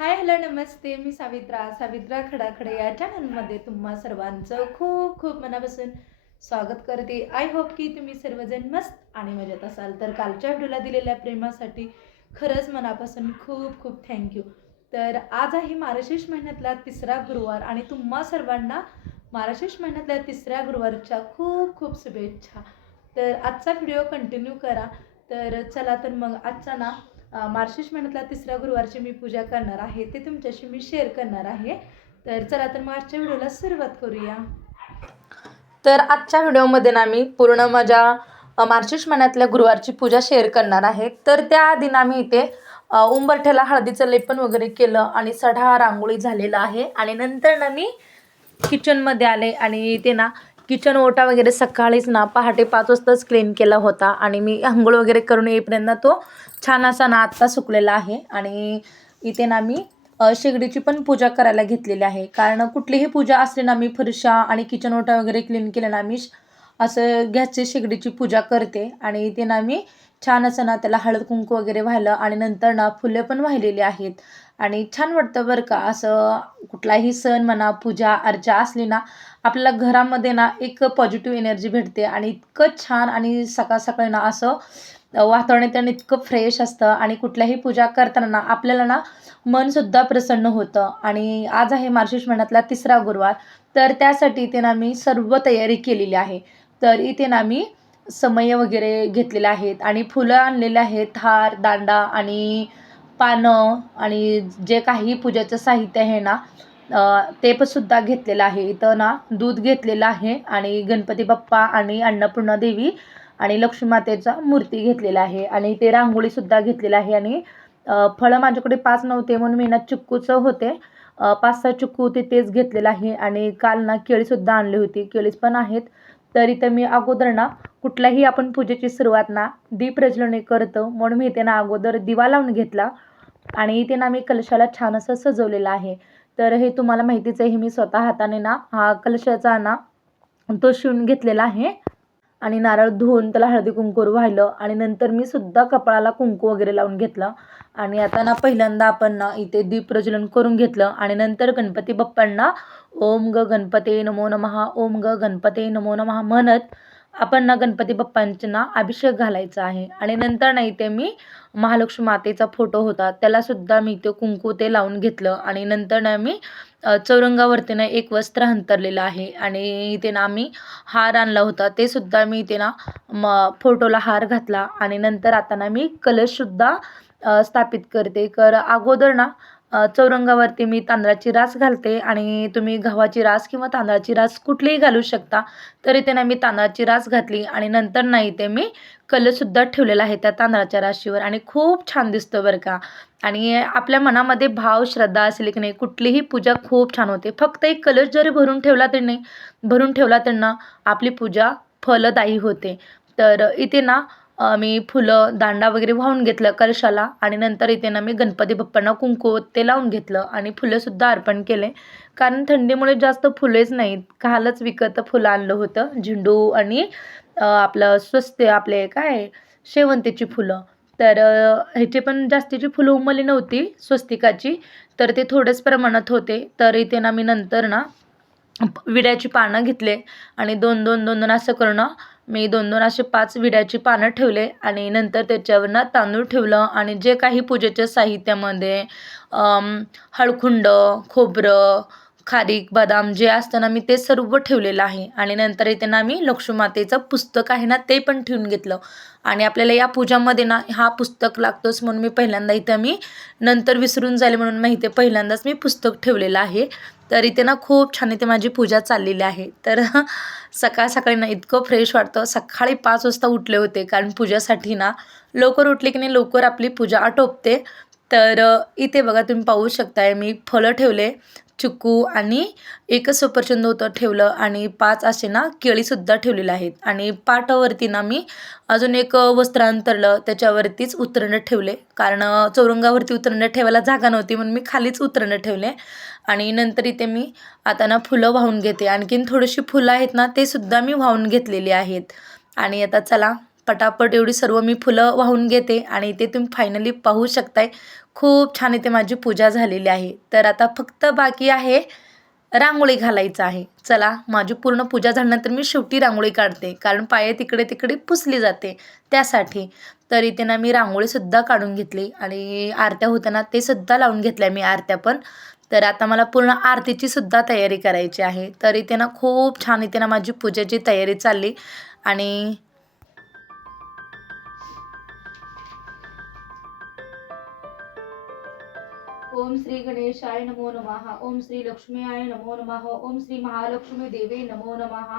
Hi hello नमस्ते. मी सावित्रा खडाखडे या चॅनलमध्ये तुम्हा सर्वांचं खूप खूप मनापासून स्वागत करते. आय होप की तुम्ही सर्वजण मस्त आणि मजेत असाल. तर कालच्या व्हिडिओला दिलेल्या प्रेमासाठी खरंच मनापासून खूप खूप थँक्यू. तर आज आहे मार्गशीर्ष महिन्यातला तिसरा गुरुवार आणि तुम्हा सर्वांना मार्गशीर्ष महिन्यातल्या तिसऱ्या गुरुवारच्या खूप खूप शुभेच्छा. तर आजचा व्हिडिओ कंटिन्यू करा. तर चला तर मग आजचा ना मार्गशीर्ष महिन्यातल्या तिसऱ्या गुरुवारची मी पूजा करणार आहे, ते तुमच्याशी मी शेअर करणार आहे. तर चला तर मग आजच्या व्हिडिओला सुरुवात करूया. तर आजच्या व्हिडिओमध्ये ना मी पूर्ण माझ्या मार्गशीर्ष महिन्यातल्या गुरुवारची पूजा शेअर करणार आहे. तर त्याआधी ना मी इथे उंबरठ्याला हळदीचं लेपन वगैरे केलं आणि सडा रांगोळी झालेला आहे. आणि नंतर ना मी किचनमध्ये आले आणि ते ना किचन ओटा वगैरे सकाळीच ना पहाटे 5 वाजताच क्लीन केला होता. आणि मी आंघोळ वगैरे करून येईपर्यंत तो छान असा ना आत्ता सुकलेला आहे. आणि इथे ना मी शेगडीची पण पूजा करायला घेतलेली आहे. कारण कुठलीही पूजा असली ना मी फरशा आणि किचन ओटा वगैरे क्लीन केलं ना मी असं गॅसची शेगडीची पूजा करते. आणि इथे ना मी छान असं ना त्याला हळद कुंकू वगैरे वाहिलं आणि नंतर ना फुले पण वाहिलेली आहेत. आणि छान वाटतं बरं का. असं कुठलाही सण म्हणा पूजा अर्चा असली ना आपल्याला घरामध्ये ना एक पॉझिटिव्ह एनर्जी भेटते. आणि इतकं छान आणि सकाळ सकाळी ना असं वातावरण त्यानं इतकं फ्रेश असतं. आणि कुठल्याही पूजा करताना ना आपल्याला ना मनसुद्धा प्रसन्न होतं. आणि आज आहे मार्गशीर्ष महिन्यातला तिसरा गुरुवार. तर त्यासाठी इथे ना मी सर्व तयारी केलेली आहे. तर इथे ना मी समया वगैरे घेतलेले आहेत आणि फुलं आणलेले आहेत, हार दांडा आणि पानं आणि जे काही पूजेचं साहित्य आहे ना ते पण सुद्धा घेतलेलं आहे. इथं ना दूध घेतलेलं आहे आणि गणपती बाप्पा आणि अन्नपूर्णा देवी आणि लक्ष्मी मातेचा मूर्ती घेतलेला आहे. आणि ते रांगोळीसुद्धा घेतलेलं आहे. आणि फळं माझ्याकडे 5 नव्हते म्हणून मी ना चिक्कूचं होते 5-6 चिक्कू होते तेच घेतलेलं आहे. आणि काल ना केळीसुद्धा आणली होती, केळीच पण आहेत. तर इथं मी अगोदर ना कुठल्याही आपण पूजेची सुरुवात ना दीप प्रज्वलने करतो म्हणून मी इथे ना अगोदर दिवा लावून घेतला. आणि इथे ना मी कलशाला छान असं सजवलेलं आहे. तर हे तुम्हाला माहितीच आहे, हे मी स्वतः हाताने ना हा कलशाचा ना तो शिवून घेतलेला आहे. आणि नारळ धुवून त्याला हळदी कुंकू वाहिलं आणि नंतर मी सुद्धा कपाळाला कुंकू वगैरे लावून घेतलं. आणि आता ना पहिल्यांदा आपण ना इथे दीप प्रज्वलन करून घेतलं. आणि नंतर गणपती बाप्पांना ओम ग गणपते नमो नमः, ओम ग गणपते नमो नमः म्हणत आपण ना गणपती बाप्पांचे ना अभिषेक घालायचा आहे. आणि नंतर ना इथे मी महालक्ष्मी मातेचा फोटो होता त्याला सुद्धा मी ते कुंकू ते लावून घेतलं. आणि नंतर ना मी चौरंगावरती ना एक वस्त्र अंतरलेलं आहे. आणि इथे ना आम्ही हार आणला होता ते सुद्धा मी इथे ना फोटोला हार घातला. आणि नंतर आता ना मी कलशसुद्धा स्थापित करते. अगोदर ना चौरंगावरती मी तांदळाची रास घालते आणि तुम्ही गव्हाची रास किंवा तांदळाची रास कुठलीही घालू शकता. तर इथे ना मी तांदळाची रास घातली आणि नंतर ना इथे मी कलशसुद्धा ठेवलेला आहे त्या तांदळाच्या राशीवर. आणि खूप छान दिसतं बरं का. आणि आपल्या मनामध्ये भाव श्रद्धा असेल की नाही कुठलीही पूजा खूप छान होते. फक्त एक कलश जरी भरून ठेवला तर ना आपली पूजा फलदायी होते. तर इथे ना मी फुलं दांडा वगैरे वाहून घेतलं कलशाला. आणि नंतर इथे ना मी गणपती बाप्पांना कुंकू ते लावून घेतलं आणि फुलंसुद्धा अर्पण केले. कारण थंडीमुळे जास्त फुलेच नाहीत, कालच विकत फुलं आणलं होतं झेंडू आणि आपलं स्वस्त आपले काय शेवंतीची फुलं. तर ह्याची पण जास्तीची फुलं उमलली नव्हती स्वस्तिकाची, तर ते थोडेच प्रमाणात होते. तर इथे ना मी नंतर ना विड्याची पानं घेतले आणि 2-2 असं करून मी 2-2 असे 5 विड्याची पानं ठेवले. आणि नंतर त्याच्यावर ना तांदूळ ठेवलं आणि जे काही पूजेच्या साहित्यामध्ये हळकुंड, खोबरं, खारीक, बदाम जे असतं ना मी ते सर्व ठेवलेलं आहे. आणि नंतर इथे ना मी लक्ष्मी मातेचं पुस्तक आहे ना ते पण ठेवून घेतलं. आणि आपल्याला या पूजामध्ये ना हा पुस्तक लागतोच म्हणून मी पहिल्यांदा इथं मी नंतर विसरून जाईल म्हणून माहिती आहे पहिल्यांदाच मी पुस्तक ठेवलेलं आहे. तर इथे ना खूप छान इथे माझी पूजा चाललेली आहे. तर सकाळ सकाळी ना इतकं फ्रेश वाटतं. सकाळी 5 वाजता उठले होते कारण पूजासाठी ना लवकर उठले की नाही लवकर आपली पूजा आटोपते. तर इथे बघा तुम्ही पाहू शकताय मी फळं ठेवले, चिक्कू आणि एकच सफरचंद होतं ठेवलं आणि 5 असे ना केळीसुद्धा ठेवलेले आहेत. आणि पाटावरती ना मी अजून एक वस्त्र अंतरलं त्याच्यावरतीच उतरणं ठेवले. कारण चौरंगावरती उतरणं ठेवायला जागा नव्हती म्हणून मी खालीच उतरणं ठेवले. आणि नंतर इथे मी आता ना फुलं वाहून घेते. आणखीन थोडीशी फुलं आहेत ना ते सुद्धा मी वाहून घेतलेली आहेत. आणि आता चला पटापट एवढी सर्व मी फुलं वाहून घेते आणि इथे तुम्ही फायनली पाहू शकताय खूप छान इथे माझी पूजा झालेली आहे. तर आता फक्त बाकी आहे रांगोळी घालायचं आहे. चला, माझी पूर्ण पूजा झाल्यानंतर मी शेवटी रांगोळी काढते, कारण पाये तिकडे तिकडे पुसली जाते त्यासाठी. तर इथे ना मी रांगोळीसुद्धा काढून घेतली आणि आरत्या होत्या ते सुद्धा लावून घेतल्या मी आरत्या पण. तर आता मला पूर्ण आरतीची सुद्धा तयारी करायची आहे. तर इथे ना खूप छान इथे ना माझी पूजेची तयारी चालली आणि ओम श्री गणेशाय नमो नमः. ओम श्री लक्ष्मीयाय नमो नमः. ओम श्री महालक्ष्मी देवी नमो नमः.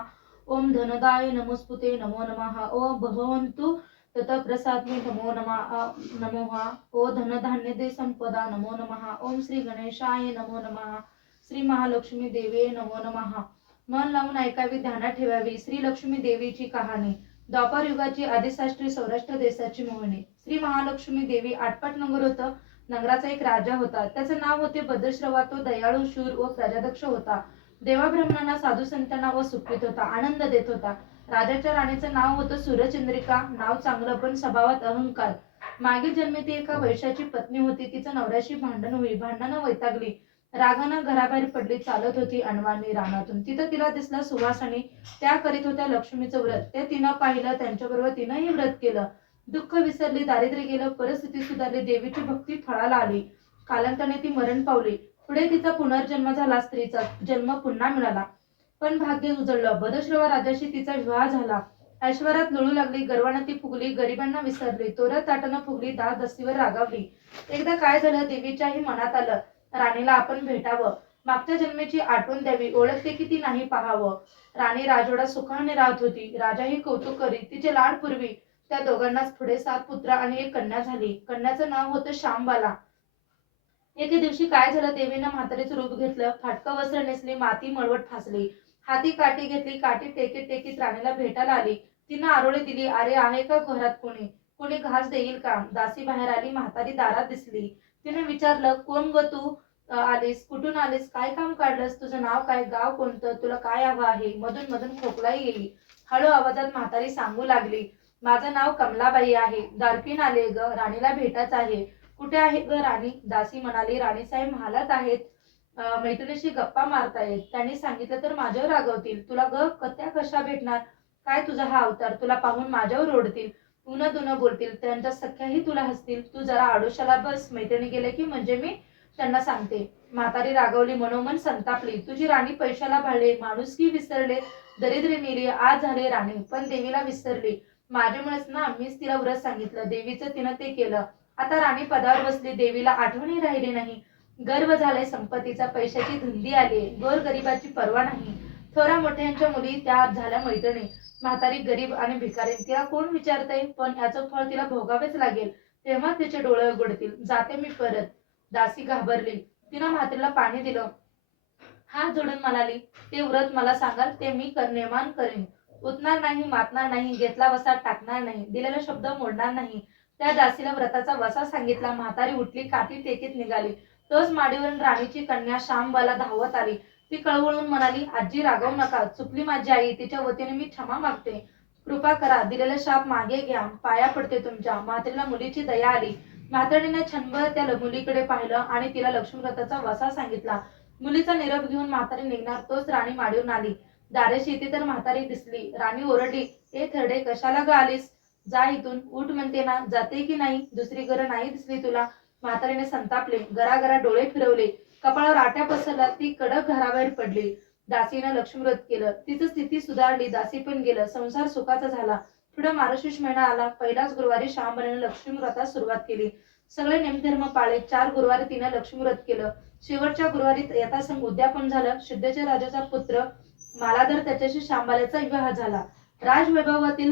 ओम धनदाय नमस्पुते नमो नमः. ओम भगवंतु तत प्रसादमे नमो नमः. ओ धनधान्य दे संपदा नमो नमः. ओम श्री गणेशाय नमो नमः. श्री महालक्ष्मी देवी नमो नमः. मन लावून ऐकावी, ध्यानात ठेवावी श्री लक्ष्मी देवीची कहाणी. द्वापर युगाची आदिशास्त्री सौराष्ट्र देशाची मोहिनी. श्री महालक्ष्मी देवी आटपाट नगर होतं. नगराचा एक राजा होता. त्याचं नाव होते भद्रश्रवा. तो दयाळू, शूर व प्रजादक्ष होता. देवाब्राह्मणांना, साधू संतांना व सुखीत होता, आनंद देत होता. राजाच्या राणीचं नाव होतं सूर्यचंद्रिका. नाव चांगलं पण स्वभावात अहंकार. मागील जन्मी ती एका वैश्याची पत्नी होती. तिचं नवऱ्याशी भांडण होई. भांडणानं वैतागली. रागानं घराबाहेर पडली. चालत होती अनवाणी रानातून. तिथं तिला दिसला सुवासनी. त्या करीत होत्या लक्ष्मीचं व्रत. ते तिनं पाहिलं. त्यांच्याबरोबर तिनंही व्रत केलं. दुःख विसरली, दारिद्र्य गेलं, परिस्थिती सुधारली, देवीची भक्ती फळाला आली. कालांतराने ती मरण पावली. पुढे तिचा पुनर्जन्म झाला. स्त्रीचा जन्म पुन्हा मिळाला. पण भाग्य उजळलं. भद्रश्रवा राजाशी तिचा विवाह झाला. ऐश्वर्यात लुळू लागली. गर्वानं ती फुगली. गरिबांना विसरली. तोऱ्यात ताटानं फुगली. दास दस्तीवर रागावली. एकदा काय झालं, देवीच्याही मनात आलं, राणीला आपण भेटावं, मागच्या जन्मेची आठवण द्यावी, ओळखते की ती नाही पाहावं. राणी राजवाड्यात सुखाने राहत होती. राजाही कौतुक करी. तिचे लाड पूर्वी. त्या दोघांनाच पुढे 7 पुत्र आणि एक कन्या झाली. कन्याचं नाव होतं शामबाला. एके दिवशी काय झालं, देवीनं म्हातारीचं रूप घेतलं. फाटकं वस्त्र नेसली. माती मळवट फासली. हाती काठी घेतली. काठी टेकीत टेकीत राणीला भेटायला आली. तिनं आरोळी दिली. अरे, आहे का घरात कोणी? कोणी घास देईल का? दासी बाहेर आली. म्हातारी दारात दिसली. तिने विचारलं, कोण ग तू? आलीस? कुठून आलीस? काय काम काढलंस? तुझं नाव काय? गाव कोणतं? तुला काय हवं आहे? मधून मधून खोकलाही येईल. हळू आवाजात म्हातारी सांगू लागली, माझं नाव कमलाबाई आहे. दारकीन आले ग. राणीला भेटायचं आहे. कुठे आहे ग राणी? दासी म्हणाली, राणीसाहेब महालात आहेत. मैत्रिणीशी गप्पा मारतायत. त्यांनी सांगितलं तर माझ्यावर रागवतील. तुला ग त्या कशा भेटणार? काय तुझा हा अवतार? तुला पाहून माझ्यावर ओढतील. उनं दुनं बोलतील. त्यांच्या सख्याही तुला हसतील. तू जरा आडोशाला बस. मैत्रिणी गेले की म्हणजे मी त्यांना सांगते. म्हातारी रागवली. मनोमन संतापली. तुझी राणी पैशाला भाळले, माणुसकी विसरले, दरिद्री नेली, आज झाले राणी, पण देवीला विसरली. माझ्यामुळेच ना, मीच तिला व्रत सांगितलं. देवीचं तिनं ते केलं. आता राणी पदावर बसली. देवीला आठवणही राहिली नाही. गर्व झालाय संपत्तीचा. पैशाची धुंदी आली. गोरगरिबाची पर्वा नाही. थोरा मोठ्यांच्या मुली त्या झाल्या मैत्रिणी. म्हातारी गरीब आणि भिकारी. तिला कोण विचारतंय? पण याचं फळ तिला भोगावेच लागेल. तेव्हा तिचे डोळे उघडतील. जाते मी परत. दासी घाबरली. तिनं म्हातारीला पाणी दिलं. हात जोडून म्हणाली, ते व्रत मला सांगाल ते मी नेमान करीन. उतणार नाही, मातणार नाही, घेतला वसा टाकणार नाही, दिलेला शब्द मोडणार नाही. त्या दासीला व्रताचा वसा सांगितला. म्हातारी उठली. काठी टेकीत निघाली. तोच माडीवरून राणीची कन्या शामबाला धावत आली. ती कळवळून म्हणाली, आजी रागवू नका. चुकली माझी आई. तिच्या वतीने मी क्षमा मागते. कृपा करा. दिलेला शाप मागे घ्या. पाया पडते तुमच्या. म्हातारीला मुलीची दया आली. म्हातारीने क्षणभर त्या मुलीकडे पाहिलं आणि तिला लक्ष्मी व्रताचा वसा सांगितला. मुलीचा निरोप घेऊन म्हातारी निघणार तोच राणी माडीवरून आली. दारेशी येते तर म्हातारी दिसली. राणी ओरडली, ए थरडे, कशाला ग आलीस? जा इथून. उठ म्हणते ना. जाते की नाही? दुसरी घर नाही दिसली तुला? म्हातारीने संतापले. गरागरा डोळे फिरवले. कपाळावर आट्या पसरला. ती कडक घराबाहेर पडली. दासीनं लक्ष्मीव्रत केलं. तिची स्थिती सुधारली. दासी पण गेलं. संसार सुखाचा झाला. पुढे मार्गशीर्ष महिना आला. पहिल्याच गुरुवारी शामबाईने लक्ष्मी व्रतास सुरुवात केली. सगळे नेमधर्म पाळले. 4 गुरुवारी तिने लक्ष्मी व्रत केलं. शेवटच्या गुरुवारी यथासंग उद्यापन झालं. सिद्धेच्या राजाचा पुत्र मालाधर त्याच्याशी शामबालेचा विवाह झाला. राजवैभवातील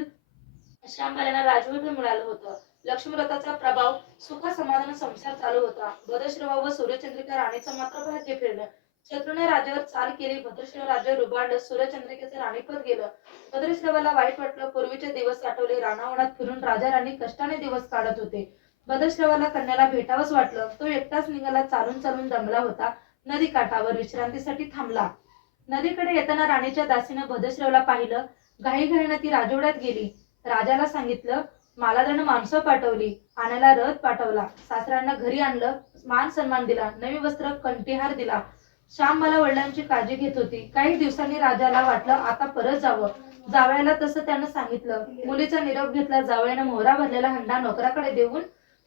शामबालेला राजवैभव मिळालं होतं. लक्ष्मी व्रताचा प्रभाव सुख समाधान संसार चालू होता. भद्रश्रवा व सूर्यचंद्रिका राणीचं मात्र भाग्य फिरलं. शत्रूने राजावर चाल केली. भद्रश्रवा राज्यावर रुबाडलं. सूर्यचंद्रिकेचं राणीपद गेलं. भद्रश्रवाला वाईट वाटलं. पूर्वीचे दिवस आठवले. रानावनात फिरून राजा राणी कष्टाने दिवस काढत होते. भद्रश्रवाला कन्याला भेटावंच वाटलं. तो एकटाच निघाला. चालून चालून दमला होता. नदी काठावर विश्रांतीसाठी थांबला. नदीकडे येताना राणीच्या दासीनं भद्रश्रवाला पाहिलं. घाईघाईनं ती राजवाड्यात गेली. राजाला सांगितलं, मालादानं माणसं पाठवली, आणायला रथ पाठवला, सासऱ्यांना घरी आणलं, मान सन्मान दिला, नवी वस्त्र कंठीहार दिला. श्यामबाला वडिलांची काळजी घेत होती. काही दिवसांनी राजाला वाटलं आता परत जावं. जावयाला तसं त्यानं सांगितलं. मुलीचा निरोप घेतला. जावयानं मोहरा भरलेला हंडा नोकराकडे देऊन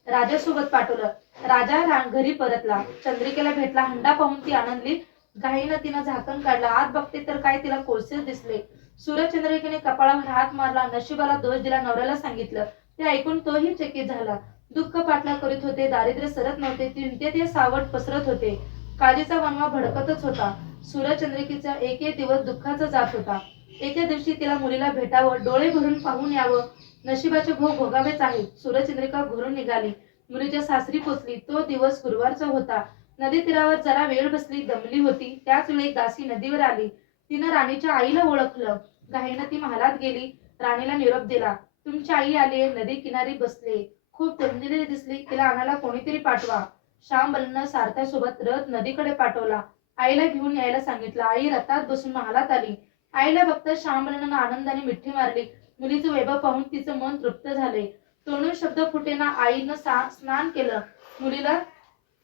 राजासोबत पाठवलं. राजा घरी परतला. चंद्रिकेला भेटला. हंडा पाहून ती आनंदली. घाईनं तिनं झाकण काढलं. आत बघते तर काय तिला कोळसेच दिसले. सूर्यचंद्रिकेने कपाळावर हात मारला. नशिबाला दोष दिला. नवऱ्याला सांगितलं. ते ऐकून तोही चकित झाला. दुःख पाठला करीत होते. दारिद्र्य सरत नव्हते. तिंते ते सावट पसरत होते. काळजीचा वनवा भडकतच होता. सूर्यचंद्रिकेचा एक एक दिवस दुःखाचा जात होता. एके दिवशी तिला मुलीला भेटावं, डोळे भरून पाहून यावं, नशिबाचे भोग भोगावेच आहेत. सूर्यचंद्रिका घरून निघाली. मुलीच्या सासरी पोचली. तो दिवस गुरुवारचा होता. नदी तीरावर जरा वेळ बसली. दमली होती. त्याच वेळी एक दासी नदीवर आली. तिनं राणीच्या आईला ओळखलं. घाईनं ती महालात गेली. राणीला निरोप दिला. तुमची आई आलीये. नदी किनारी बसले. खूप दमलेली दिसली. तिला आणायला कोणीतरी पाठवा. श्यामबलनं सारथ्यासोबत रथ नदीकडे पाठवला. आईला घेऊन यायला सांगितलं. आई रथात बसून महालात आली. आईला बघता श्यामबलनं आनंदाने मिठी मारली. मुलीचं वैभव पाहून तिचं मन तृप्त झाले. तोंडून शब्द फुटेना. आईनं स्नान केलं.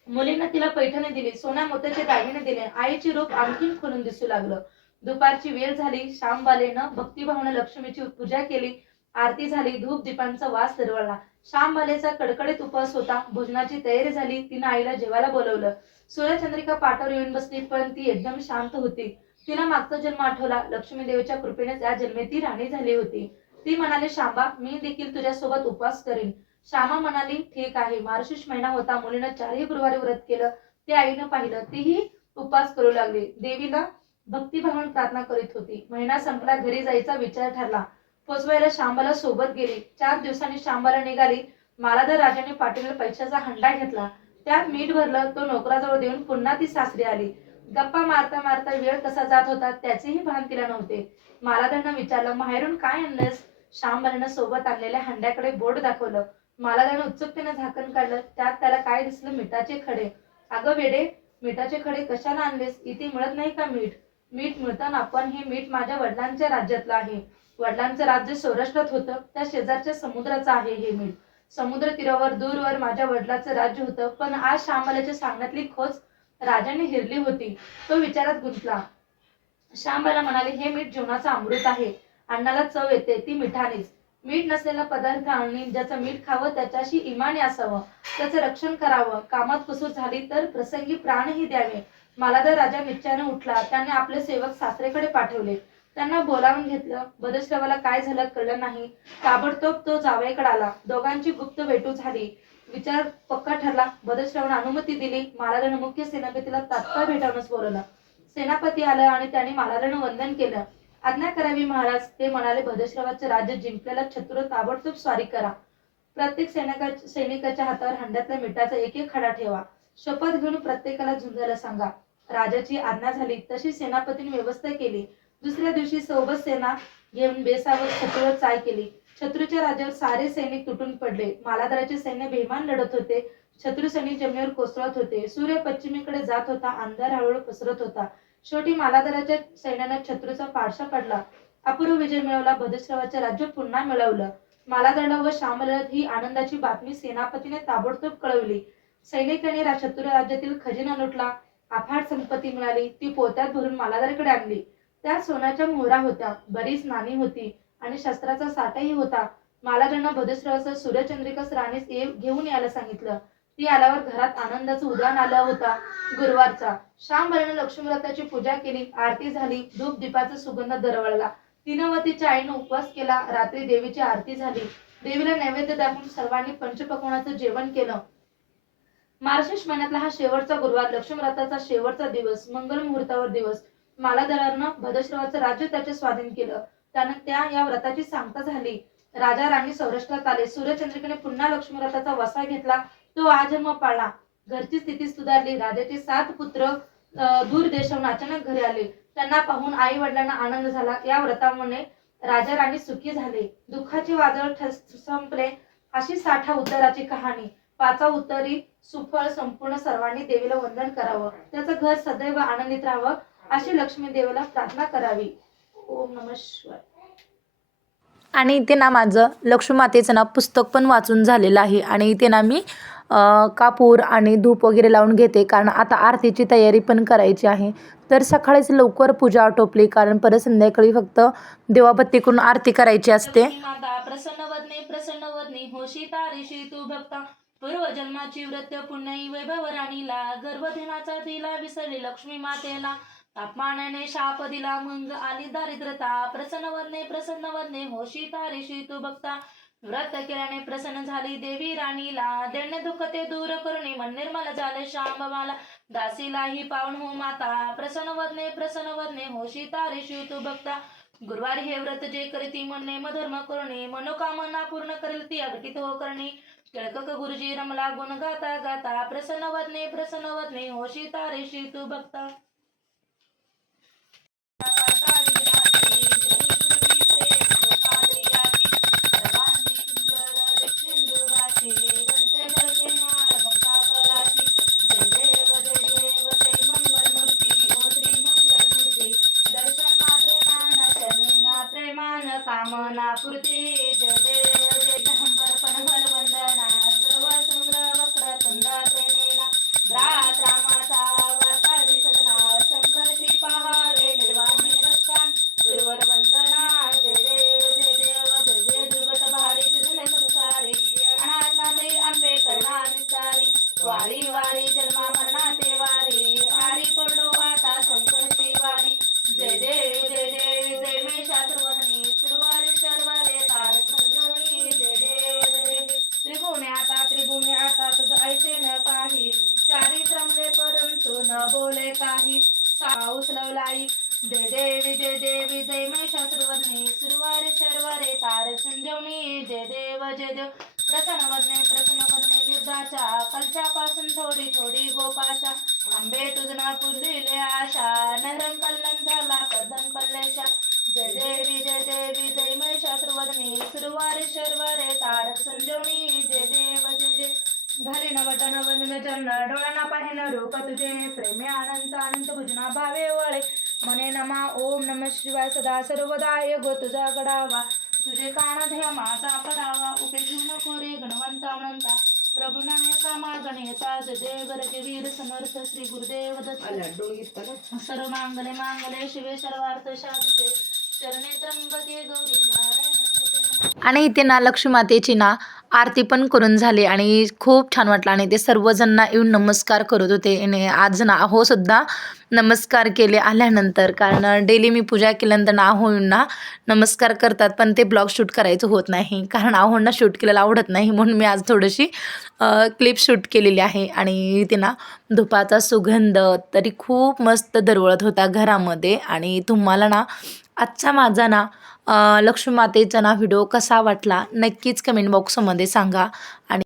मुलीनं तिला पैठणी दिली. सोन्या मोत्याचे दागिने दिले. आईचे रूप आणखीन खुलून दिसू लागलं. दुपारची वेळ झाली. श्यामबालेनं भक्तिभावानं लक्ष्मीची पूजा केली. आरती झाली. धूप दीपांचा वास दरवळला. श्यामबालेचा कडकडीत उपवास होता. भोजनाची तयारी झाली. तिनं आईला जेवायला बोलवलं. सूर्यचंद्रिका पाठावर येऊन बसली, पण ती एकदम शांत होती. तिला मागचा जन्म आठवला. लक्ष्मी देवीच्या कृपेने या जन्मी ती राणी झाली होती. ती म्हणाली, शांबा, मी देखील तुझ्यासोबत उपवास करीन. श्यामा म्हणाली, ठीक आहे. मार्गशीर्ष महिना होता. मुलीनं 4ही गुरुवारी व्रत केलं. ते आईनं पाहिलं. तीही उपवास करू लागली. देवीला भक्तिभावाने प्रार्थना करीत होती. महिना संपला. घरी जायचा विचार ठरला. पोचवायला शांबाला सोबत गेली. 4 दिवसांनी शांबाला निघाली. मालाधर राजाने पाठवलेला पैशाचा हंडा घेतला. त्यात मीठ भरलं. तो नोकराजवळ देऊन पुन्हा ती सासरी आली. गप्पा मारता मारता वेळ कसा जात होता त्याचेही भान तिला नव्हते. मालाधरनं विचारलं, माहेरून काय आणलंस? श्यामबालानं सोबत आणलेल्या हंड्याकडे बोट दाखवलं. मालाधरनं उत्सुकतेने झाकण काढलं. त्यात त्याला काय दिसलं? मिठाचे खडे. अगं वेडे, मिठाचे खडे कशाला आणलेस? इथे मिळत नाही का मीठ? मीठ मिळतं ना, पण हे मीठ माझ्या वडिलांच्या राज्यातलं आहे. वडिलांचं राज्य सौराष्ट्रात होतं. त्या शेजारच्या समुद्राचं आहे हे मीठ. समुद्र तीरावर दूरवर माझ्या वडिलांचं राज्य होतं. पण आज श्यामबालाच्या सांगण्यातली खोच राजाने हिरली होती. तो विचारात गुंतला. श्यामबाला म्हणाली, हे मीठ जीवनाचं अमृत आहे. अन्नाला चव येते ती मिठानेच. मीठ नसलेला पदार्थ आणि ज्याचं मीठ खावं त्याच्याशी इमाने असावं. त्याचं रक्षण करावं. कामात कसूर झाली तर प्रसंगी प्राणही द्यावे. मालाधर राजा निश्चयाने उठला. त्याने आपले सेवक सासरेकडे पाठवले. त्यांना बोलावून घेतलं. भद्रश्रवाला काय झालं कळलं नाही. ताबडतोब तो जावयाकडे आला. दोघांची गुप्त भेटू झाली. विचार पक्का ठरला. भद्रश्रवाने अनुमती दिली. मालाधरनं मुख्य सेनापतीला तात्काळ भेटावण्यास बोलवलं. सेनापती आलं आणि त्यांनी मालाधरनं वंदन केलं. आज्ञा करावी महाराज. ते म्हणाले, भद्रश्रवाचं राज्य जिंकलेला शत्रू ताबडतोब स्वारी करा. प्रत्येक सैनिकाच्या हातावर हंड्यातल्या मिठाचा एक एक खडा ठेवा. शपथ घेऊन प्रत्येकाला झुंजायला सांगा. राजाची आज्ञा झाली तशी सेनापतीने व्यवस्था केली. दुसऱ्या दिवशी सोबत सेना घेऊन बेसावर शत्रूवर चाल केली. शत्रूच्या राज्यावर सारे सैनिक तुटून पडले. मालाधराचे सैन्य बेमान लढत होते. शत्रू सैनिक जमिनीवर कोसळत होते. सूर्य पश्चिमेकडे जात होता. अंधार हळूहळू पसरत होता. शेवटी मालाधराच्या सैन्याने शत्रूचा पाडशा पडला. अपूर्व विजय मिळवला. भद्रश्रवाचे राज्य पुन्हा मिळवलं. मालाधरला व श्यामला ही आनंदाची बातमी सेनापतीने ताबडतोब कळवली. सैनिकांनी शत्रू राज्यातील खजिना लुटला. अफाट संपत्ती मिळाली. ती पोत्यात भरून मालाधराकडे आणली. त्यात सोन्याच्या मोहरा होत्या. बरीच नाणी होती आणि शस्त्राचा साठाही होता. मालाधरनं भद्रश्रवाचा सूर्यचंद्रिकास राणीस घेऊन यायला सांगितलं. ती आल्यावर घरात आनंदाचं उधाण आला होता. गुरुवारचा. श्यामबालानं लक्ष्मीव्रताची पूजा केली. आरती झाली. धूप दीपाचा सुगंध दरवळला. तिनं व तिच्या आईनं उपवास केला. रात्री देवीची आरती झाली. देवीला नैवेद्य दाखवून सर्वांनी पंचपक्वान्नाचं जेवण केलं. मार्गशीर्ष महिन्यातला हा शेवटचा गुरुवार. लक्ष्मीव्रताचा शेवटचा दिवस. मंगल मुहूर्तावर दिवस. मालाधरानं भद्रश्रवाचं राज्य त्याच्या स्वाधीन केलं. त्यानं या व्रताची सांगता झाली. राजा राणी सौराष्ट्रात आले. सूर्यचंद्रिकेने पुन्हा लक्ष्मीव्रताचा वसा घेतला. तो आजन्म पाळला. घरची स्थिती सुधारली. राजाचे 7 पुत्र दूर देशाहून अचानक घरी आले. त्यांना पाहून आई वडिलांना आनंद झाला. या व्रतामुळे राजा राणी सुखी झाले. दुःखाचे वादळ संपले. अशी 6 उत्तराची कहाणी. 5 उत्तरी सुफळ संपूर्ण. सर्वांनी देवीला वंदन करावं. त्याचं घर सदैव आनंदित राहावं अशी लक्ष्मी देवीला प्रार्थना करावी. ओम नमः शिवाय. आणि इथे ना माझं लक्ष्मी मातेचं ना पुस्तक पण वाचून झालेलं आहे. आणि इथे ना मी कापूर आणि धूप वगैरे लावून घेते, कारण आता आरतीची तयारी पण करायची आहे. तर सकाळीच लवकर पूजा आटोपली, कारण परत संध्याकाळी फक्त देवाबत्ती करून आरती करायची असते. माता प्रसन्न वदनी होशी तारीशी तू भक्ता, पूर्वजन्माची व्रत पुण्यई वैभव राणीला, गर्भधनाचा दिला विसरली लक्ष्मी मातेला, तापमानाने शाप दिला मग आली दारिद्रता, प्रसन्न वदने होशी तारीशी तू भक्ता, व्रत केल्याने प्रसन्न झाली देवी राणीला, दैन्य दुःख ते दूर करुणी मन निर्मल झाले श्यामबाला, दासीलाही पावन हो माता, प्रसन्न वदने होशी तारीशी तू भक्ता, गुरुवारी हे व्रत जे करीती म्हणणे मधर्म करुणी, मनोकामना पूर्ण करेल ती अघटित हो करणी, केळकक गुरुजी रमला गुण गाता गाता, प्रसन्न वदने होशी तारीशी तू भक्ता. कामना पूर्ती जय देव जय हंबर पनहर वंदना, सर्व सुंदर वक्र तुंडा प्रेमेला, रात रामाचा वार्ता विसदना, शंकर श्री पहावे निर्वाणी रक्षण, सुरवर वंदना जय देव दुर्गे दुर्गट भारी तुझले संसारी, अनाथनाथे आंबे करुणा विस्तारी, वारी वारी जन्मा मरणाचे वारी, आरी पडलो आता संकष्टी वारी, जय देव जय महिषासुरवदनी, सुरवारी शर्वारे तारक संजोनी, जय देव त्रिभुवने आता तुझ ऐसे न काही, चारित रमले परंतु न बोले काही, साऊस लवलाई, जय देवी जय महिषासुरवदनी, सुरवारे शर्वारे तारक संजोनी, जय देव प्रसन्न वदने निर्धाच्या, कलशापासून थोडी थोडी गोपाशा, आंबे तुझना पुरले आशा, नरम कल्लन झाला पदन पल्लेशा, जय देवी जय महिषासुरवदनी, सुरवारे शर्वारे तारक संजोनी, जय देव घाली नवटन वंदन चरण, डोळ्यांना पाहिन रूप तुझे, प्रेमे अनंत भुजना भावे वळे, मने नमा ओम नमः शिवाय सदा सर्वदा गो तुझा गडावा, तुझे कान ध्या माझा पडावा, उपेक्षू नको रे गणवंता अनंता, प्रभुनायका मा गणेता, देव रघुवीर समर्थ श्री गुरुदेव दत्त, सर्व मांगले शिवे सर्वार्थ साधिके, चरणे त्र्यंबके गौरी नारायण. आणि इथे ना लक्ष्मी मातेची ना आरती पण करून झाली आणि खूप छान वाटलं. आणि ते सर्वजण ना येऊन नमस्कार करत होते. आणि आज ना अहो सुद्धा नमस्कार केले आल्यानंतर, कारण डेली मी पूजा केल्यानंतर ना अहो येऊन ना नमस्कार करतात, पण ते ब्लॉग शूट करायचं होत नाही, कारण अहोंना शूट केलेलं आवडत नाही, म्हणून मी आज थोडीशी क्लिप शूट केलेली आहे. आणि इथे ना धुपाचा सुगंध तरी खूप मस्त दरवळत होता घरामध्ये. आणि तुम्हाला ना आजचा माझा ना लक्ष्मी मातेचा ना व्हिडिओ कसा वाटला नक्कीच कमेंट बॉक्समध्ये सांगा. आणि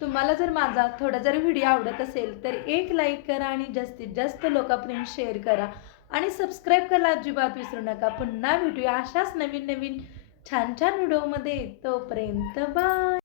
तुम्हाला जर माझा थोडा जरी व्हिडिओ आवडत असेल तर एक लाईक करा आणि जास्तीत जास्त लोकांपर्यंत शेअर करा आणि सबस्क्राईब करायला अजिबात विसरू नका. पुन्हा भेटूया अशाच नवीन छान व्हिडिओमध्ये. तोपर्यंत बाय.